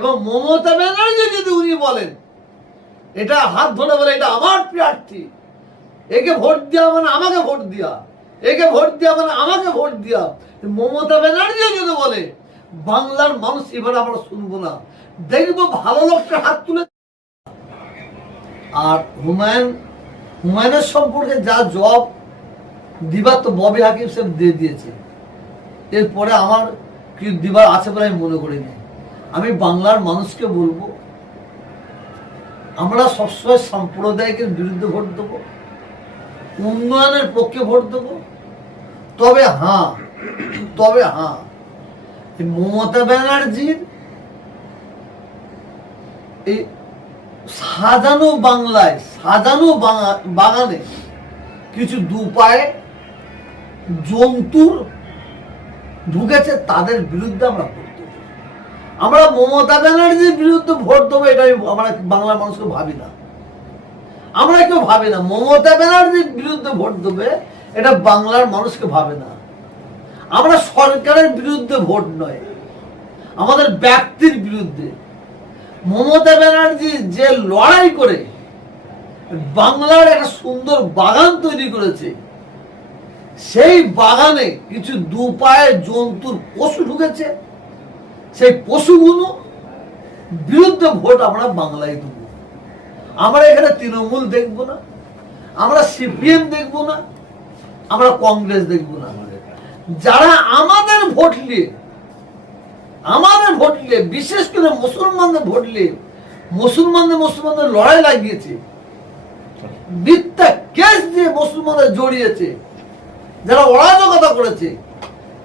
এবং মমতা ব্যানার্জি যদি উনি বলেন, এটা হাত ধরে বলে এটা আমার প্রার্থী, একে ভোট দেওয়া মানে আমাকে ভোট দেওয়া, একে ভোট দেওয়া মানে আমাকে ভোট দেওয়া, মমতা ব্যানার্জি যদি বলে, বাংলার মানুষ এবার আমরা শুনবো না, দেখবো ভালো লোকটা হাত তুলে। আর হুমায়ুনের সম্পর্কে যা জবাব দিবার তো ববি হাকিম সাহেব দিয়ে দিয়েছে, এরপরে আমার কি দিবার আছে বলে আমি মনে করি না। আমি বাংলার মানুষকে বলবো, আমরা সবসময় সাম্প্রদায়িকের বিরুদ্ধে ভোট দেবো, উন্নয়নের পক্ষে ভোট দেবো। তবে হ্যাঁ মমতা ব্যানার্জির এই সাজানো বাংলায়, সাজানো বাগানে কিছু দুপায়ে জন্তুর ঢুকেছে, তাদের বিরুদ্ধে আমরা ভোট দেবো। আমরা মমতা ব্যানার্জির বিরুদ্ধে ভোট দেবো এটা আমরা বাংলার মানুষকে ভাবি না, আমরা কেউ ভাবি না। মমতা ব্যানার্জির বিরুদ্ধে ভোট দেবে এটা বাংলার মানুষকে ভাবে না। আমরা সরকারের বিরুদ্ধে ভোট নয়, আমাদের ব্যক্তির বিরুদ্ধে। মমতা ব্যানার্জি যে লড়াই করে বাংলার একটা সুন্দর বাগান তৈরি করেছে, সেই বাগানে কিছু দুপায়ে জন্তুর পশু ঢুকেছে, সেই পশুগুলো বিরুদ্ধে ভোট আমরা বাংলায় দেব। আমরা এখানে তৃণমূল দেখবো না, আমরা সিপিএম দেখবো না, আমরা কংগ্রেস দেখবো না। যারা আমাদের ভোট নিয়ে বিশেষ করে মুসলমানদের ভোট নিয়ে মুসলমানদের লড়াই লাগিয়েছে, মিথ্যা কেস দিয়ে মুসলমানদের জড়িয়েছে, যারা অরাজকতা করেছে,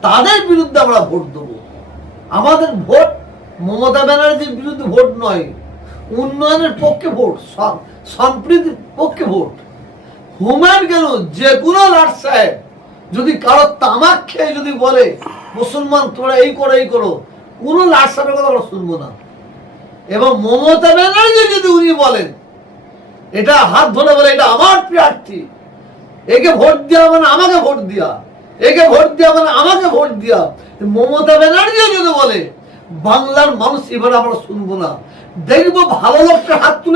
তাদের বিরুদ্ধে আমরা ভোট দেবো। আমাদের ভোট মমতা ব্যানার্জির বিরুদ্ধে ভোট নয়, উন্নয়নের পক্ষে ভোট, সম্প্রীতির পক্ষে ভোট। হুমায়ুন কেন, যে কোনো লাট সাহেব যদি কারো তামাক খেয়ে যদি বলে মুসলমান তোমরা এই করো, কোনো লাট সাহেবের কথা আমরা শুনবো না। এবং মমতা ব্যানার্জি যদি উনি বলেন, এটা হাত ধরে বলে এটা আমার প্রার্থী, একে ভোট দেওয়া মানে আমাকে ভোট দেওয়া, একে ভোট দেওয়া মানে আমাকে ভোট দেওয়া, মমতা ব্যানার্জি যদি বলে, বাংলার মানুষ এবার আমরা শুনবো না, দেখবো ভালো লোকটা হাত তুলে।